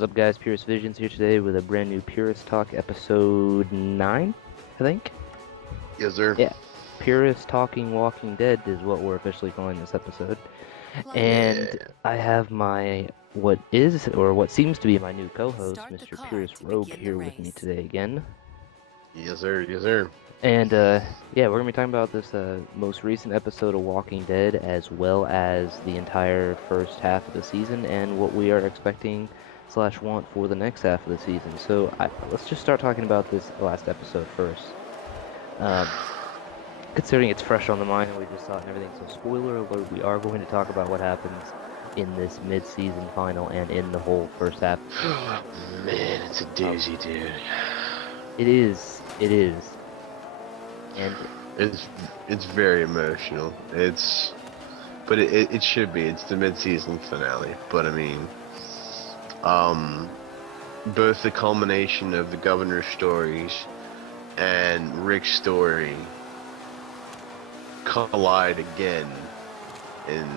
What's up, guys? Purist Visions here today with a brand new Purist Talk episode 9, I think. Yes, sir. Yeah. Purist Talking Walking Dead is what we're officially calling this episode. And Yeah. I have my, what seems to be my new co-host, Mr. Purist Rogue, here with me today again. Yes, sir. Yes, sir. And, yeah, we're going to be talking about this most recent episode of Walking Dead, as well as the entire first half of the season, and what we are expecting / want for the next half of the season. So let's just start talking about this last episode first. Considering it's fresh on the mind and we just saw it and everything, so spoiler alert, we are going to talk about what happens in this mid-season final and in the whole first half. Man, it's a doozy, dude. It is. And it's very emotional. But it should be. It's the mid-season finale. But I mean, both the culmination of the governor's stories and Rick's story collide again in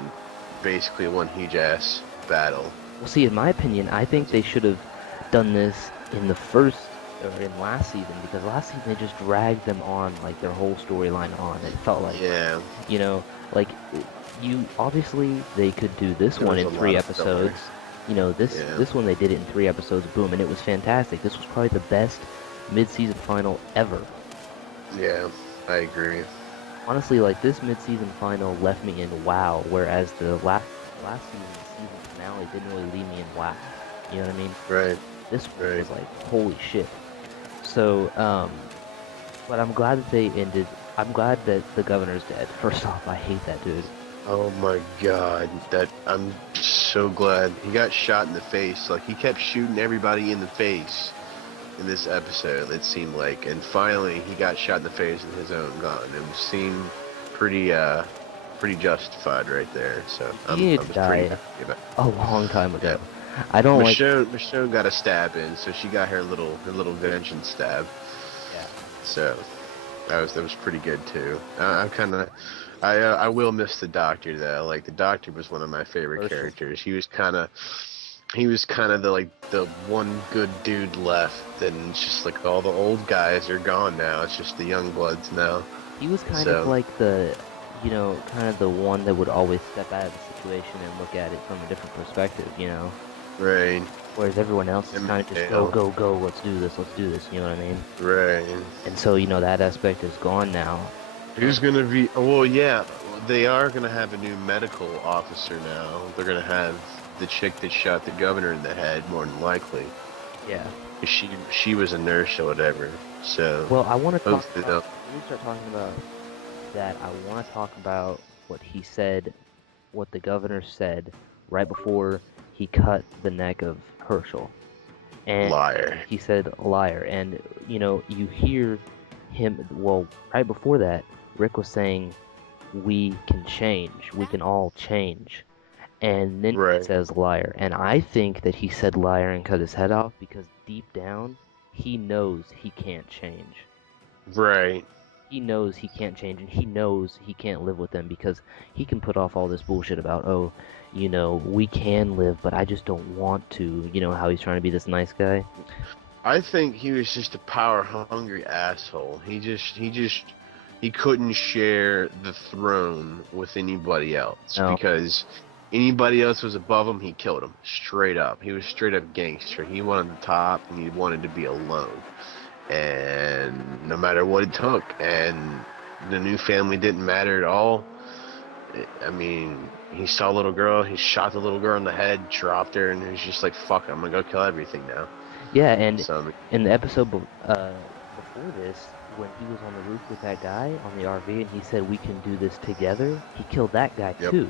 basically one huge ass battle. well, see, in my opinion, I think they should have done this in the first or in last season, because last season they just dragged them on, like their whole storyline on. It felt like, Yeah. you know, like you obviously they could do this There one was in a 3 lot of filler. episodes. You know, this one they did it in 3 episodes, boom, and it was fantastic. This was probably the best mid-season final ever. Yeah, I agree. Honestly, like this mid-season final left me in wow, whereas the last season finale didn't really leave me in wow. You know what I mean? Right. This one Right. was like, holy shit. So, but I'm glad that they ended. I'm glad that the governor's dead. First off, I hate that dude. Oh my god, I'm so glad. He got shot in the face. Like, he kept shooting everybody in the face in this episode, it seemed like. And finally, he got shot in the face with his own gun. It seemed pretty justified right there. So He I needed was to pretty die happy about a long time ago. Yeah. I don't like. Michonne got a stab in, so she got her little vengeance stab. Yeah. So that was pretty good too. I will miss the doctor though. Like, the doctor was one of my favorite For sure. characters. He was kind of the one good dude left, and it's just like all the old guys are gone now. It's just the young bloods now. He was kind of like the, kind of the one that would always step out of the situation and look at it from a different perspective, Right. Whereas everyone else is kind of just go, let's do this, you know what I mean? Right. And so, that aspect is gone now. Who's gonna be? Well, yeah, they are gonna have a new medical officer now. They're gonna have the chick that shot the governor in the head, more than likely. Yeah. She was a nurse or whatever. So. Well, I want to talk hopefully about, when we start talking about that, I want to talk about what he said, what the governor said right before he cut the neck of Herschel. And Liar. he said liar. And, you hear him, well, right before that, Rick was saying, we can change. We can all change. And then Right. he says liar. And I think that he said liar and cut his head off because deep down, he knows he can't change. Right. He knows he can't change, and he knows he can't live with them because he can put off all this bullshit about, we can live, but I just don't want to. How he's trying to be this nice guy. I think he was just a power-hungry asshole. He couldn't share the throne with anybody else. No. Because anybody else was above him, he killed him. Straight up. He was straight up gangster. He wanted the top, and he wanted to be alone. And no matter what it took, and the new family didn't matter at all. I mean, he saw a little girl, he shot the little girl in the head, dropped her, and he was just like, fuck, I'm gonna go kill everything now. Yeah, and So, in the episode before this, when he was on the roof with that guy on the RV and he said we can do this together, he killed that guy Yep. too.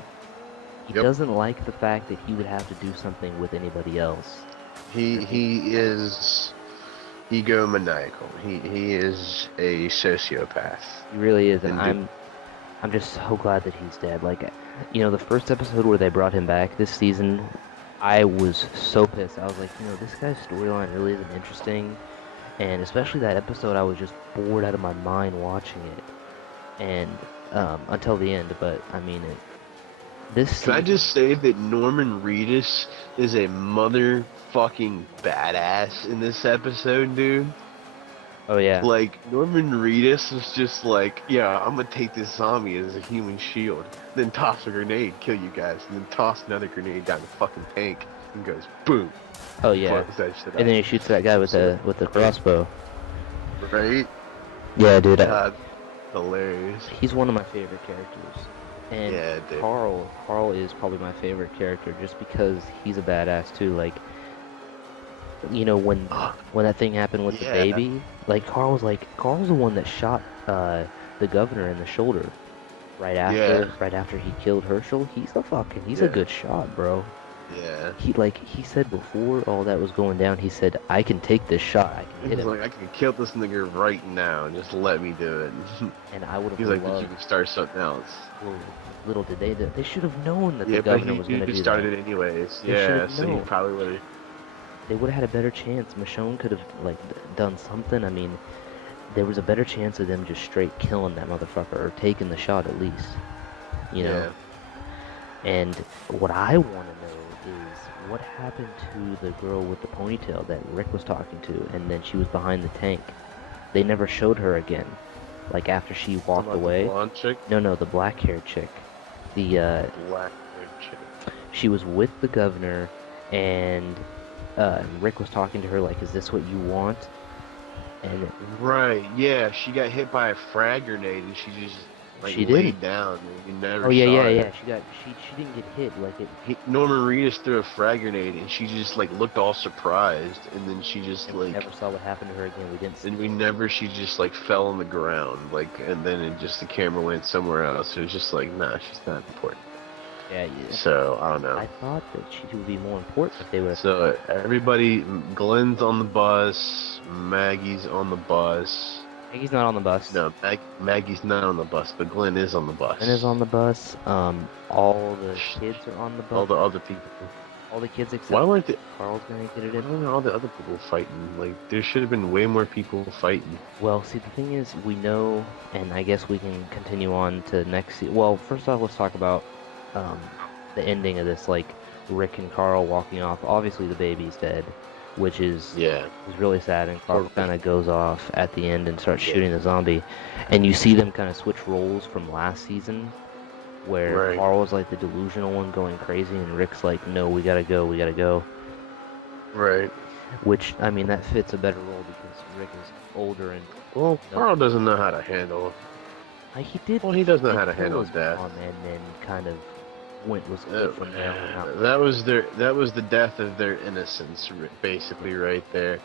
He Yep. doesn't like the fact that he would have to do something with anybody else. he is egomaniacal. He is a sociopath. He really is, and Indeed. I'm just so glad that he's dead. Like, the first episode where they brought him back this season, I was so pissed. I was like, this guy's storyline really isn't interesting. And especially that episode, I was just bored out of my mind watching it. And until the end, but I mean, This Can I season, just say that Norman Reedus is a motherfucking badass in this episode, dude? oh yeah, Like, Norman Reedus is just like, yeah, I'm gonna take this zombie as a human shield, then toss a grenade, kill you guys, and then toss another grenade down the fucking tank, and goes boom, oh yeah, blows that shit and up. then he shoots that guy with So, the great, crossbow. right? Yeah, dude, God, hilarious. he's one of my favorite characters. And Yeah, dude. Carl is probably my favorite character just because he's a badass too. Like, you know, Oh, when that thing happened with the yeah, baby, Carl's the one that shot the governor in the shoulder yeah, right after he killed Herschel. He's a yeah, good shot, bro. yeah. He said before all that was going down, he said, I can take this shot, I can hit He's him. like, I can kill this nigga right now, just let me do it. And I would have He's like, but you loved, can start something else. well, little did they that they should have known that the Yeah, but governor he was gonna dude do that. started it anyways. They should Yeah, have so he known. probably would have. They would have had a better chance. Michonne could have done something. I mean, there was a better chance of them just straight killing that motherfucker or taking the shot at least, you know. Yeah. And what I want to know is what happened to the girl with the ponytail that Rick was talking to, and then she was behind the tank. They never showed her again. Like after she Talking walked about the away. blonde chick, No, the black-haired chick. The black haired chick. she was with the governor, and Rick was talking to her like, "Is this what you want?" And Right. Yeah, she got hit by a frag grenade and she just like she didn't. laid down. And we Oh never yeah, saw yeah, it. yeah. She didn't get hit. Like it. Norman Reedus threw a frag grenade and she just like looked all surprised, and then she just And we like never saw what happened to her again. We didn't see. and we never she just like fell on the ground like, and then it just the camera went somewhere else. It was just like, nah, she's not important. Yeah, yeah. So I don't know. I thought that she would be more important if they would have. So everybody, Glenn's on the bus, Maggie's on the bus. Maggie's not on the bus. No, Maggie's not on the bus, but Glenn is on the bus. Ben is on the bus. All the kids are on the bus. All the other people. All the kids except Why weren't the, Carl's gonna get it why in. weren't all the other people fighting? Like, there should have been way more people fighting. Well, see, the thing is, we know, and I guess we can continue on to next. Well, first off, let's talk about um, the ending of this. Like Rick and Carl walking off. Obviously, the baby's dead, which is Yeah. really sad. And Carl kind of goes off at the end and starts Yeah. shooting the zombie, and you see them kind of switch roles from last season, where Right. Carl was like the delusional one going crazy, and Rick's like, no, we gotta go, we gotta go. Right. Which, I mean, that fits a better role because Rick is older and Well, no, Carl doesn't know how to handle. he did. Well, he does know did how to kill handle his death. mom and then kind of was good from there on out. That was their. That was the death of their innocence, basically, right there.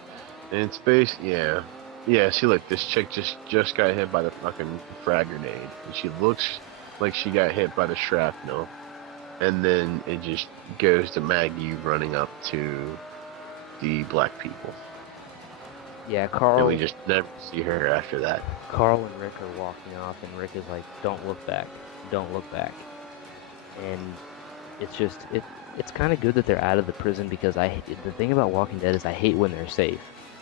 And it's yeah, yeah. See, look, this chick just got hit by the fucking frag grenade, and she looks like she got hit by the shrapnel, and then it just goes to Maggie running up to the black people, Yeah, and we just never see her after that. Carl and Rick are walking off, and Rick is like, "Don't look back, don't look back." And it's just it's kind of good that they're out of the prison because the thing about Walking Dead is I hate when they're safe.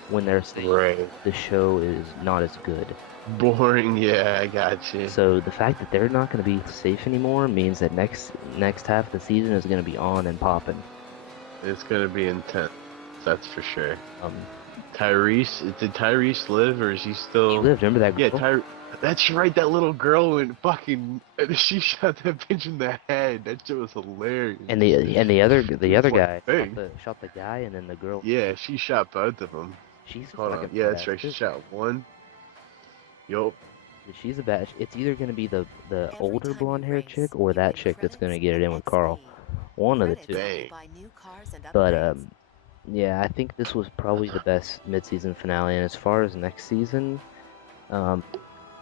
When they're safe, Right. the show is not as good. Boring. Yeah, I got you. So the fact that they're not going to be safe anymore means that next half of the season is going to be on and popping. It's gonna be intense. That's for sure. Um, Tyrese, did Tyrese live or is he still? he lived. Remember that Yeah, girl? That's right. That little girl went fucking. She shot that bitch in the head. That shit was hilarious. And the other It's guy like, hey. shot the guy, and then the girl. Yeah, she shot both of them. She's a Hold on. fucking Yeah, that's badass right. She too. shot one. Yup. She's a bad. It's either gonna be the older blonde haired chick or that chick that's gonna get it in with Carl. One of the two. Bang. But yeah, I think this was probably the best mid-season finale. And as far as next season,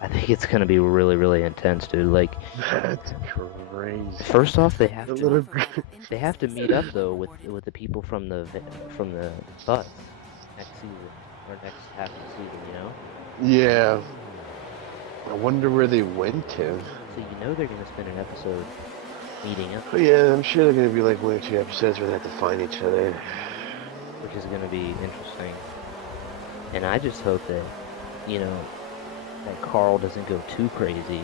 I think it's gonna be really, really intense, dude. Like, That's crazy. first off, The little girl. they have to meet up though with the people from the bus next season or next half of the season, you know. Yeah. I wonder where they went to. So you know they're gonna spend an episode meeting up, But yeah, I'm sure they're gonna be like 1 or 2 episodes where they have to find each other. which is gonna be interesting. And I just hope that, you know, that Carl doesn't go too crazy.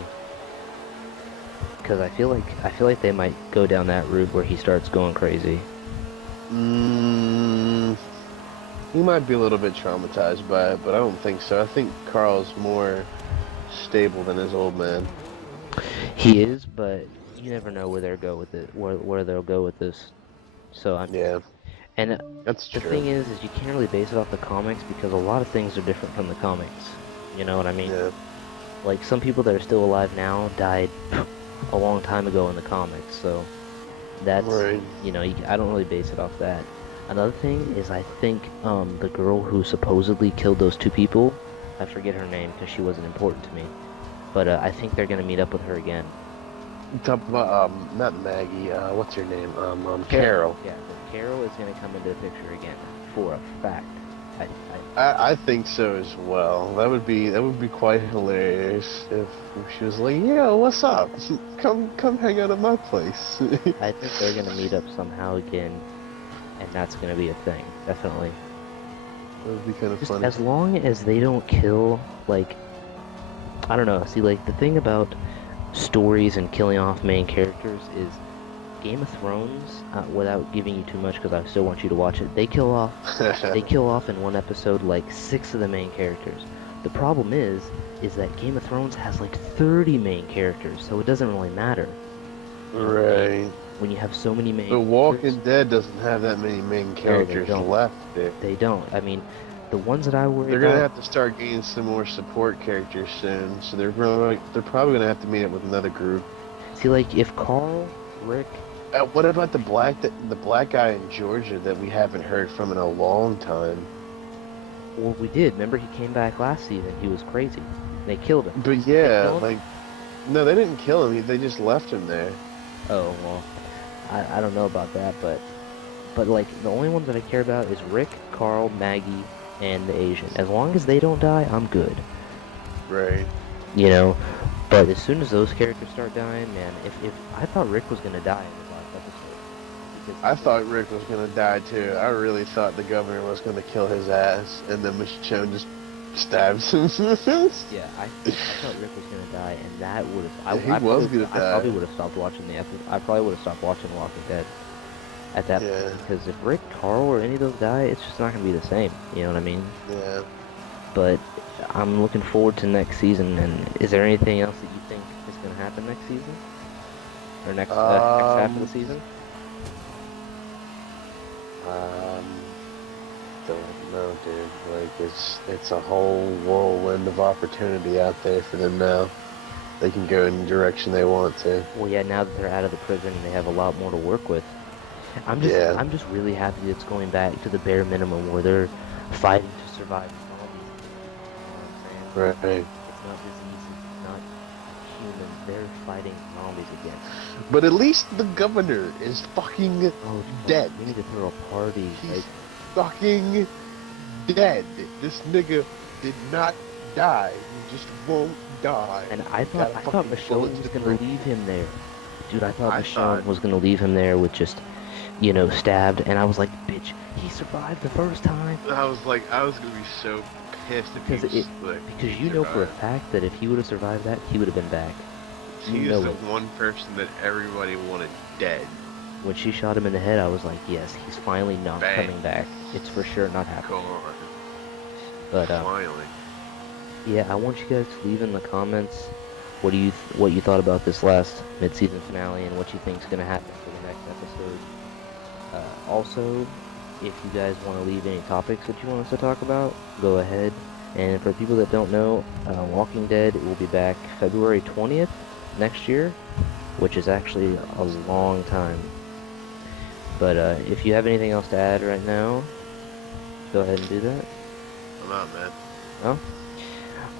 Because I feel like they might go down that route where he starts going crazy. Mm, he might be a little bit traumatized by it, but I don't think so. I think Carl's more stable than his old man. He is, but you never know where they'll go with it, where they'll go with this. So I'm, Yeah, and that's the true. thing is you can't really base it off the comics because a lot of things are different from the comics. You know what I mean? Yeah, Like some people that are still alive now died a long time ago in the comics, so that's, right. I don't really base it off that. Another thing is I think the girl who supposedly killed those two people, I forget her name because she wasn't important to me, but I think they're gonna meet up with her again. Talk about not Maggie. What's her name? Carol. Carol. Yeah, Carol is gonna come into the picture again for a fact. I, I think so as well. That would be quite hilarious if she was like, "Yeah, what's up? Come hang out at my place." I think they're gonna meet up somehow again, and that's gonna be a thing, definitely. That would be kind of Just funny. as long as they don't kill, like, I don't know. See, like the thing about stories and killing off main characters is Game of Thrones. Without giving you too much, because I still want you to watch it. They kill off in one episode like six of the main characters. The problem is that Game of Thrones has like 30 main characters, so it doesn't really matter. You know what I mean? Right. When you have so many main The characters, Walking Dead doesn't have that many main no, they characters don't. left, dude. They don't. I mean, the ones that I worry They're gonna about. have to start getting some more support characters soon, so they're probably gonna have to meet up with another group. See, like if Carl, Rick, What about the black guy in Georgia that we haven't heard from in a long time? well, we did. Remember, he came back last season. He was crazy. They killed him. But Did they yeah, kill him? like no, they didn't kill him. They just left him there. Oh well, I don't know about that, but like the only ones that I care about is Rick, Carl, Maggie, and the Asian. As long as they don't die, I'm good. Right. You know. But as soon as those characters start dying, man, if I thought Rick was gonna die in his last episode because I thought Rick was gonna die too. I really thought the governor was gonna kill his ass, and then Michonne just stabs him. yeah, I thought Rick was gonna die, and that would have He was gonna I probably die. would have stopped watching the episode. I probably would have stopped watching Walking Dead at that point Yeah, because if Rick, Carl, or any of those die, it's just not gonna be the same. You know what I mean? yeah. But I'm looking forward to next season. And is there anything else that you think is going to happen next season or next half of the Um, season? um, don't know, dude. Like it's a whole whirlwind of opportunity out there for them now. They can go in the direction they want to. Well, yeah, now that they're out of the prison, they have a lot more to work with. Yeah, I'm just really happy that it's going back to the bare minimum where they're fighting to survive zombies. You know what I'm saying? right. It's not diseases, it's not humans. They're fighting zombies again. But at least the governor is fucking Oh, dead. we need to throw a party. He's fucking dead. This nigga did not die. He just won't die. And Got a I thought fucking bullet Michonne to was the gonna brain. leave him there. Dude, I thought I Michonne thought, was gonna leave him there with just, stabbed, and I was like, bitch, he survived the first time. I was gonna be so pissed if he Because was like, because you know for a survived. fact that if he would have survived that, he would have been back. You He is know the it. one person that everybody wanted dead. When she shot him in the head, I was like, yes, he's finally not Bang. coming back. It's for sure not happening. God, But finally. yeah, I want you guys to leave in the comments what you thought about this last mid-season finale and what you think is gonna happen for the next episode. Also, if you guys want to leave any topics that you want us to talk about, go ahead. And for people that don't know, Walking Dead will be back February 20th next year, which is actually a long time. But if you have anything else to add right now, go ahead and do that. I'm out, man. No?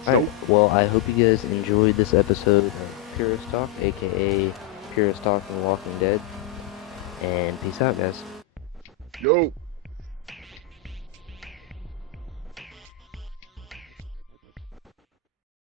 Alright, well, I hope you guys enjoyed this episode of Purist Talk, aka Purist Talk and Walking Dead. And peace out, guys. Yo.